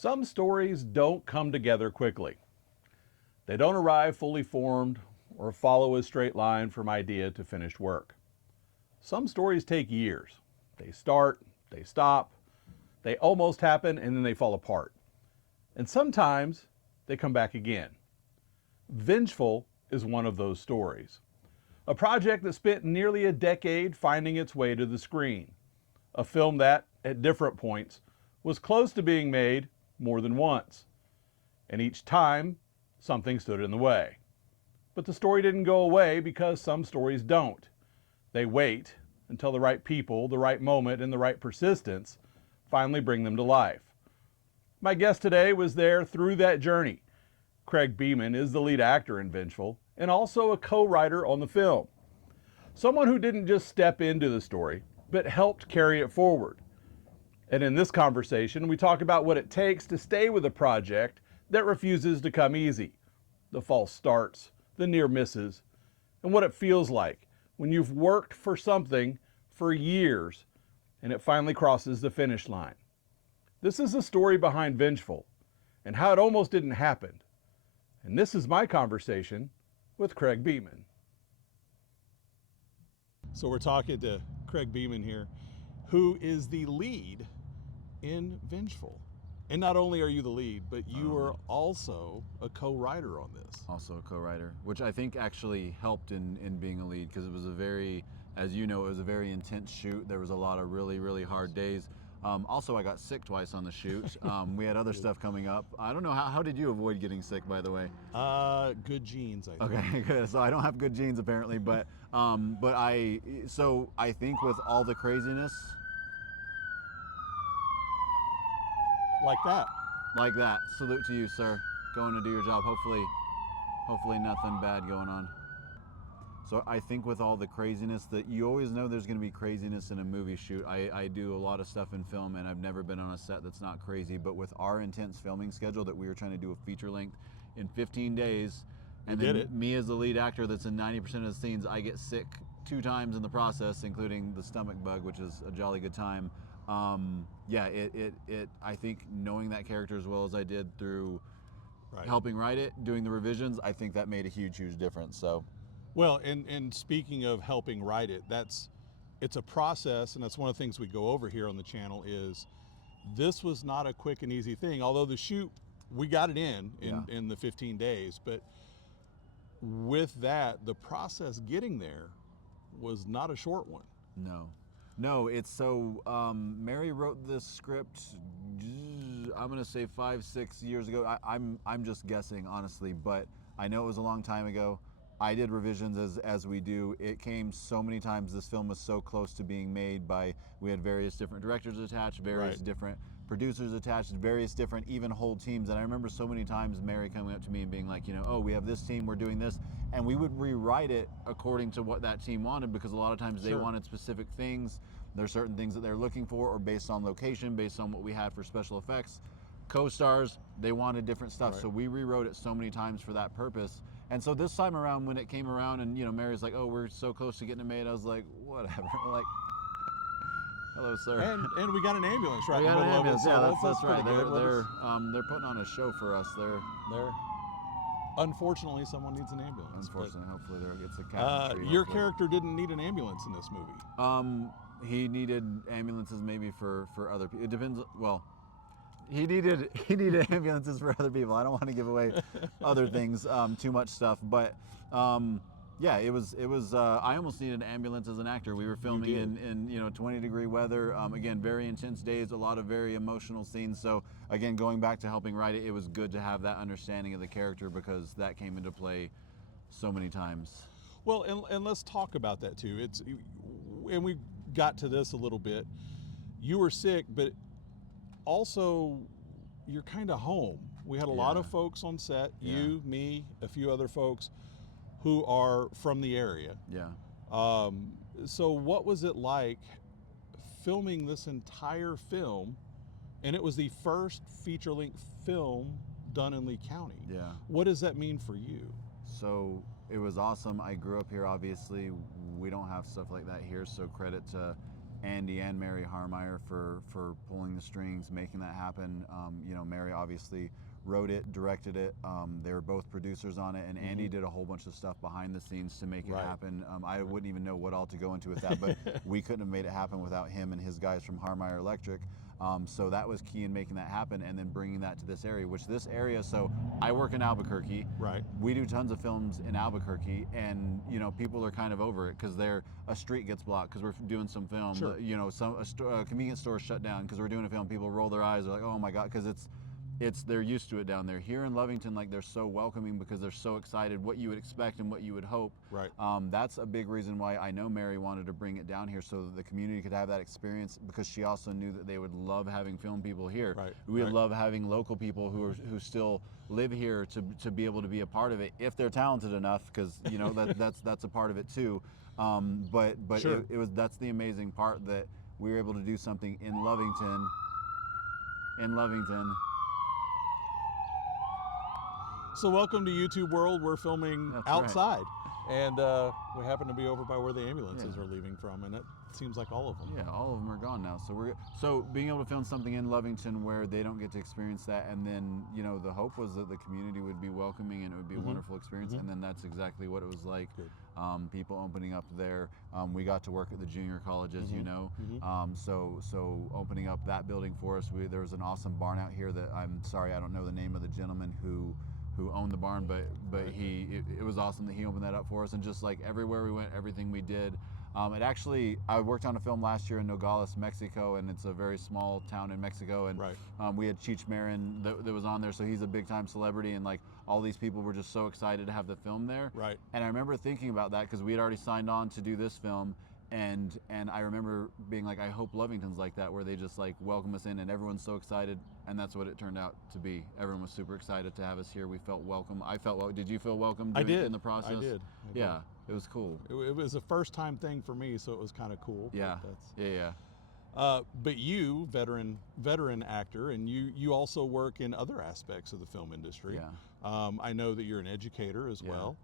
Some stories don't come together quickly. They don't arrive fully formed or follow a straight line from idea to finished work. Some stories take years. They start, they stop, they almost happen, and then they fall apart. And sometimes they come back again. Vengeful is one of those stories. A project that spent nearly a decade finding its way to the screen. A film that, at different points, was close to being made more than once. And each time, something stood in the way. But the story didn't go away because some stories don't. They wait until the right people, the right moment, and the right persistence finally bring them to life. My guest today was there through that journey. Craig Beeman is the lead actor in Vengeful and also a co-writer on the film. Someone who didn't just step into the story, but helped carry it forward. And in this conversation, we talk about what it takes to stay with a project that refuses to come easy. The false starts, the near misses, and what it feels like when you've worked for something for years and it finally crosses the finish line. This is the story behind Vengeful and how it almost didn't happen. And this is my conversation with Craig Beeman. So we're talking to Craig Beeman here, who is the lead in Vengeful. And not only are you the lead, but you are also a co-writer on this. Also a co-writer, which I think actually helped in being a lead, because it was a very, as you know, it was a very intense shoot. There was a lot of really, really hard days. Also, I got sick twice on the shoot. We had other stuff coming up. I don't know, how did you avoid getting sick, by the way? Good genes, I think. Okay, good. So I don't have good genes apparently, but I think with all the craziness, Like that. salute to you, sir. Going to do your job. Hopefully nothing bad going on. So I think with all the craziness, that you always know there's going to be craziness in a movie shoot. I do a lot of stuff in film, and I've never been on a set that's not crazy. But with our intense filming schedule, that we were trying to do a feature length in 15 days, and then me as the lead actor that's in 90% of the scenes, I get sick 2 times in the process, including the stomach bug, which is a jolly good time. I think knowing that character as well as I did through helping write it, doing the revisions, I think that made a huge difference. So. Well, and speaking of helping write it, it's a process, and that's one of the things we go over here on the channel is this was not a quick and easy thing. Although the shoot, we got it in the 15 days, but with that, the process getting there was not a short one. No, it's so, Mary wrote this script, I'm gonna say 5-6 years ago. I'm just guessing, honestly, but I know it was a long time ago. I did revisions as we do. It came so many times. This film was so close to being made we had various different directors attached, various different producers attached, various different even whole teams. And I remember so many times Mary coming up to me and being like, oh, we have this team, we're doing this. And we would rewrite it according to what that team wanted, because a lot of times they wanted specific things. There's certain things that they're looking for, or based on location, based on what we had for special effects. Co-stars, they wanted different stuff. So we rewrote it so many times for that purpose. And so this time around, when it came around and, Mary's like, oh, we're so close to getting it made, I was like, whatever. Like, hello, sir. And we got an ambulance right in in the the middle middle of it. Yeah, that's right. They're They're putting on a show for us. unfortunately, someone needs an ambulance. Unfortunately, hopefully it's a cat. Your character didn't need an ambulance in this movie. He needed ambulances maybe for other people. It depends. Well, he needed ambulances for other people. I don't want to give away other things, too much stuff, but it was. I almost needed an ambulance as an actor. We were filming in 20-degree weather. Again, very intense days, a lot of very emotional scenes. So again, going back to helping write it, it was good to have that understanding of the character, because that came into play so many times. Well, and let's talk about that too. And we got to this a little bit. You were sick, but also you're kind of home. We had a lot of folks on set, you, me, a few other folks who are from the area. So what was it like filming this entire film? And it was the first feature-length film done in Lee County. What does that mean for you? So it was awesome. I grew up here, obviously. We don't have stuff like that here, so credit to Andy and Mary Harmeyer for pulling the strings, making that happen. You know, Mary obviously wrote it, directed it. They were both producers on it, and Andy did a whole bunch of stuff behind the scenes to make it happen. I wouldn't even know what all to go into with that, but we couldn't have made it happen without him and his guys from Harmeyer Electric. So that was key in making that happen, and then bringing that to this area, so I work in Albuquerque. Right. We do tons of films in Albuquerque, and you know, people are kind of over it because a street gets blocked because we're doing some film. Sure. You know, a convenience store shut down because we're doing a film. People roll their eyes, they're like, oh my God, because they're used to it down there. Here in Lovington, like, they're so welcoming because they're so excited, what you would expect and what you would hope. Right. That's a big reason why I know Mary wanted to bring it down here, so that the community could have that experience, because she also knew that they would love having film people here. Right. We would love having local people who still live here to be able to be a part of it if they're talented enough, because you know that's a part of it too. But Sure. that's the amazing part, that we were able to do something in Lovington. So welcome to YouTube World. We're filming That's outside, and we happen to be over by where the ambulances are leaving from, and it seems like all of them. Yeah, all of them are gone now. So being able to film something in Lovington where they don't get to experience that, and then, you know, the hope was that the community would be welcoming and it would be a wonderful experience, and then that's exactly what it was like. Good. People opening up there. We got to work at the junior college, as you know. So opening up that building for us. There was an awesome barn out here that, I'm sorry, I don't know the name of the gentleman who owned the barn, but it was awesome that he opened that up for us. And just like everywhere we went, everything we did. I worked on a film last year in Nogales, Mexico, and it's a very small town in Mexico. And we had Cheech Marin that was on there, so he's a big time celebrity, and like all these people were just so excited to have the film there. Right. And I remember thinking about that because we had already signed on to do this film. And I remember being like, I hope Lovington's like that, where they just like welcome us in and everyone's so excited. And that's what it turned out to be. Everyone was super excited to have us here. We felt welcome. I felt welcome. Did you feel welcome doing it in the process? I did. Yeah, it was cool. It was a first time thing for me, so it was kind of cool. Yeah, yeah. But you, veteran actor, and you also work in other aspects of the film industry. Yeah. I know that you're an educator as well.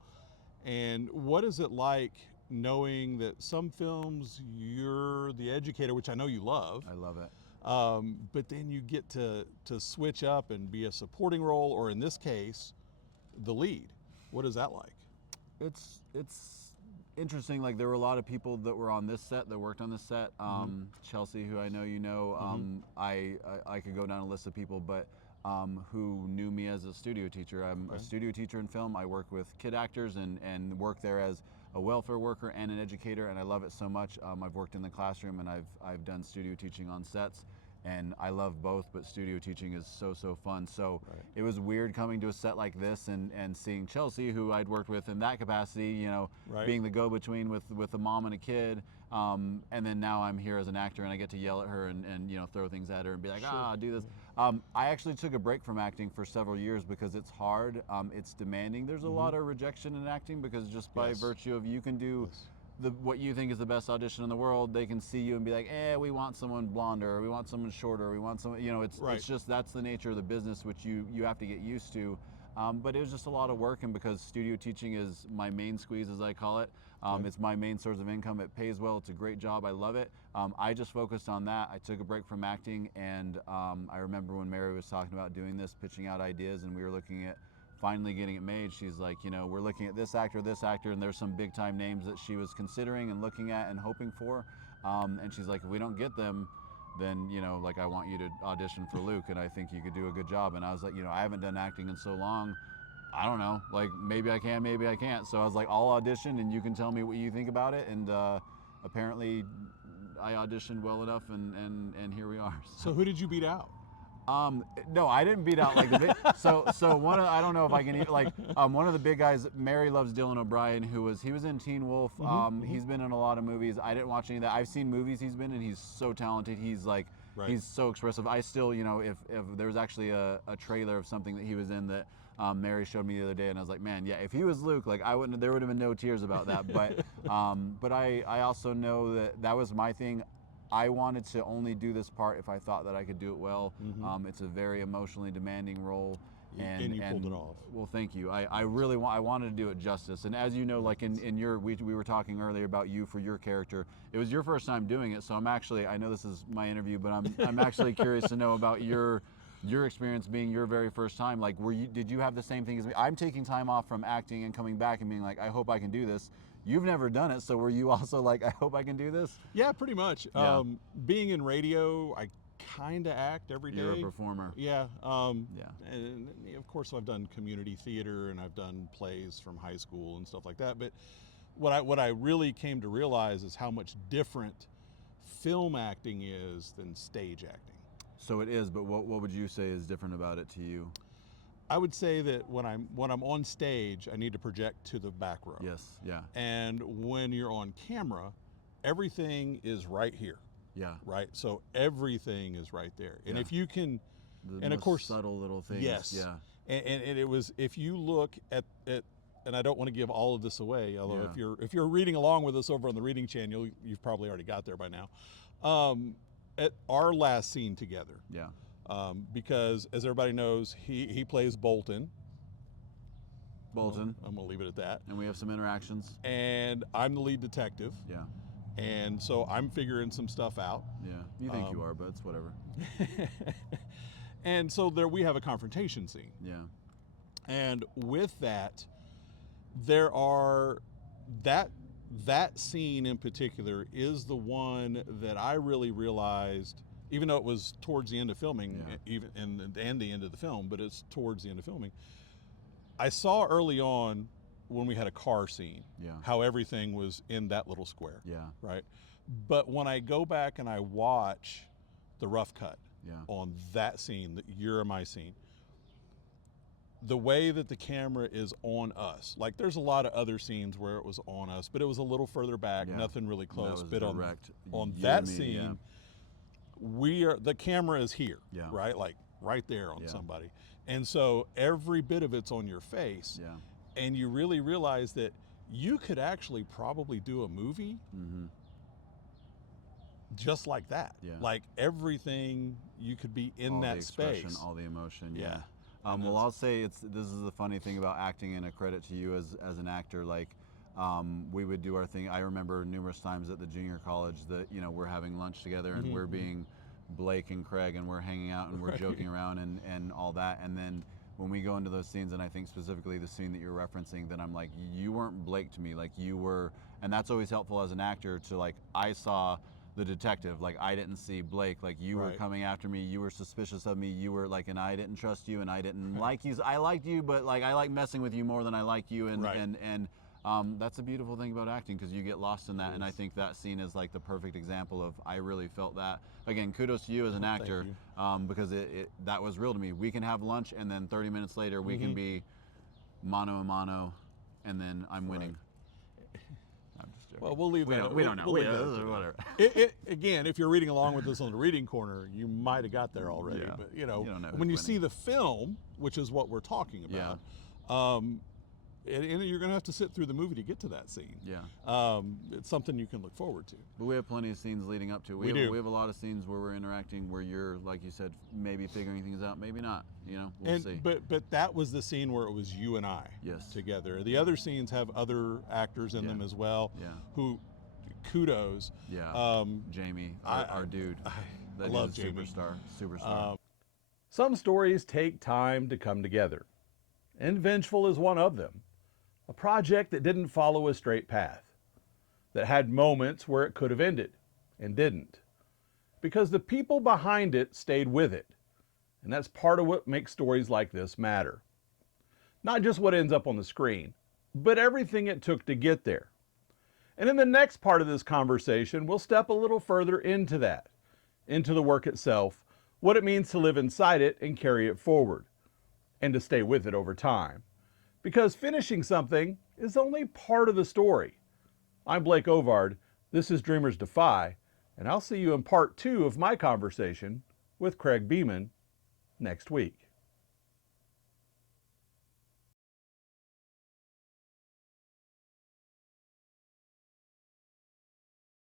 And what is it like knowing that some films you're the educator, which I know you love. I love it. But then you get to switch up and be a supporting role, or in this case, the lead. What is that like? It's interesting. Like, there were a lot of people that were on this set, that worked on this set. Chelsea, who I know you know, I could go down a list of people, but who knew me as a studio teacher. I'm a studio teacher in film. I work with kid actors and work there as a welfare worker and an educator, and I love it so much. I've worked in the classroom, and I've done studio teaching on sets, and I love both, but studio teaching is so fun. So it was weird coming to a set like this and seeing Chelsea, who I'd worked with in that capacity, you know, being the go-between with a mom and a kid, and then now I'm here as an actor, and I get to yell at her and you know, throw things at her and be like, do this. I actually took a break from acting for several years because it's hard, it's demanding. There's a lot of rejection in acting because just by virtue of you can do what you think is the best audition in the world, they can see you and be like, we want someone blonder, or we want someone shorter, or we want someone, you know, it's just, that's the nature of the business, which you have to get used to. But it was just a lot of work, and because studio teaching is my main squeeze, as I call it, it's my main source of income. It pays well. It's a great job. I love it. I just focused on that. I took a break from acting, and I remember when Mary was talking about doing this, pitching out ideas, and we were looking at finally getting it made. She's like, you know, we're looking at this actor, and there's some big time names that she was considering and looking at and hoping for. And she's like, if we don't get them, then, you know, like, I want you to audition for Luke, and I think you could do a good job. And I was like, you know, I haven't done acting in so long. I don't know, like, maybe I can, maybe I can't. So I was like, I'll audition, and you can tell me what you think about it. And apparently I auditioned well enough, and here we are. So who did you beat out? No, I didn't beat out like the big, so one of, I don't know if I can even, like, one of the big guys, Mary loves Dylan O'Brien, he was in Teen Wolf. He's been in a lot of movies. I didn't watch any of that. I've seen movies he's been in. He's so talented. He's like, he's so expressive. I still, you know, if there was actually a trailer of something that he was in that Mary showed me the other day, and I was like, man, yeah, if he was Luke, like, there would have been no tears about that. But I also know that was my thing. I wanted to only do this part if I thought that I could do it well. It's a very emotionally demanding role. And you pulled it off. Well, thank you. I really I wanted to do it justice. And as you know, like in your, we were talking earlier about you for your character. It was your first time doing it, so I'm actually, I know this is my interview, but I'm actually curious to know about your experience being your very first time. Like, did you have the same thing as me? I'm taking time off from acting and coming back and being like, I hope I can do this. You've never done it, so were you also like, I hope I can do this? Yeah, pretty much. Yeah. Being in radio, I kind of act every day. You're a performer. Yeah. Yeah. And of course, I've done community theater and I've done plays from high school and stuff like that. But what I really came to realize is how much different film acting is than stage acting. So it is, but what would you say is different about it to you? I would say that when I'm on stage, I need to project to the back row. Yes, yeah. And when you're on camera, everything is right here. Yeah. Right? So everything is right there. And Yeah. if you can, The and of most course, subtle little things. yes. Yeah. And it was, if you look at and I don't want to give all of this away, although Yeah. if you're reading along with us over on the reading channel, you've probably already got there by now. At our last scene together, Yeah. because as everybody knows, he plays Bolton. Bolton. I'm gonna leave it at that. And we have some interactions. And I'm the lead detective, Yeah. and so I'm figuring some stuff out. Yeah. You think you are, but it's whatever. And so there we have a confrontation scene. Yeah. And with that, there are that scene in particular is the one that I really realized, even though it was towards the end of filming, even and the end of the film, but it's towards the end of filming. I saw early on when we had a car scene, how everything was in that little square. Yeah. Right. But when I go back and I watch the rough cut on that scene, the You're My Scene, the way that the camera is on us, like there's a lot of other scenes where it was on us, but it was a little further back, nothing really close. That was but direct. on that scene, the camera is here, right? Like right there on somebody. And so every bit of it's on your face. Yeah. And you really realize that you could actually probably do a movie just like that. Yeah. Like everything, you could be in all that the expression, space. all the emotion. Yeah. Well, I'll say this is the funny thing about acting, and a credit to you as an actor. Like, we would do our thing. I remember numerous times at the junior college that we're having lunch together and we're being Blake and Craig and we're hanging out and we're joking around and all that. And then when we go into those scenes, and I think specifically the scene that you're referencing, that I'm like, you weren't Blake to me, like you were, and that's always helpful as an actor to like, I saw the detective, like I didn't see Blake, like you were coming after me, you were suspicious of me, you were like, and I didn't trust you and I didn't like you. I liked you, but like I like messing with you more than I like you, and that's a beautiful thing about acting, because you get lost in that. And I think that scene is like the perfect example of, I really felt that. Again, kudos to you as an actor, because that was real to me. We can have lunch and then 30 minutes later we can be mano a mano, and then I'm winning. I'm just joking. Well, we'll leave that. We don't know. We'll leave that. Whatever. Again, if you're reading along with us on the reading corner, you might have got there already. Yeah. But You don't know when you who's see the film, which is what we're talking about, and you're going to have to sit through the movie to get to that scene. Yeah. It's something you can look forward to. But we have plenty of scenes leading up to it. We have a lot of scenes where we're interacting, where you're, like you said, maybe figuring things out, maybe not. We'll see. But that was the scene where it was you and I together. The other scenes have other actors in them as well. Yeah. Who, kudos. Yeah. Jamie, our dude. I love Jamie. Superstar. Some stories take time to come together, and Vengeful is one of them. A project that didn't follow a straight path, that had moments where it could have ended and didn't, because the people behind it stayed with it. And that's part of what makes stories like this matter. Not just what ends up on the screen, but everything it took to get there. And in the next part of this conversation, we'll step a little further into that, into the work itself, what it means to live inside it and carry it forward, and to stay with it over time. Because finishing something is only part of the story. I'm Blake Ovard, this is Dreamers Defy, and I'll see you in part 2 of my conversation with Craig Beeman next week.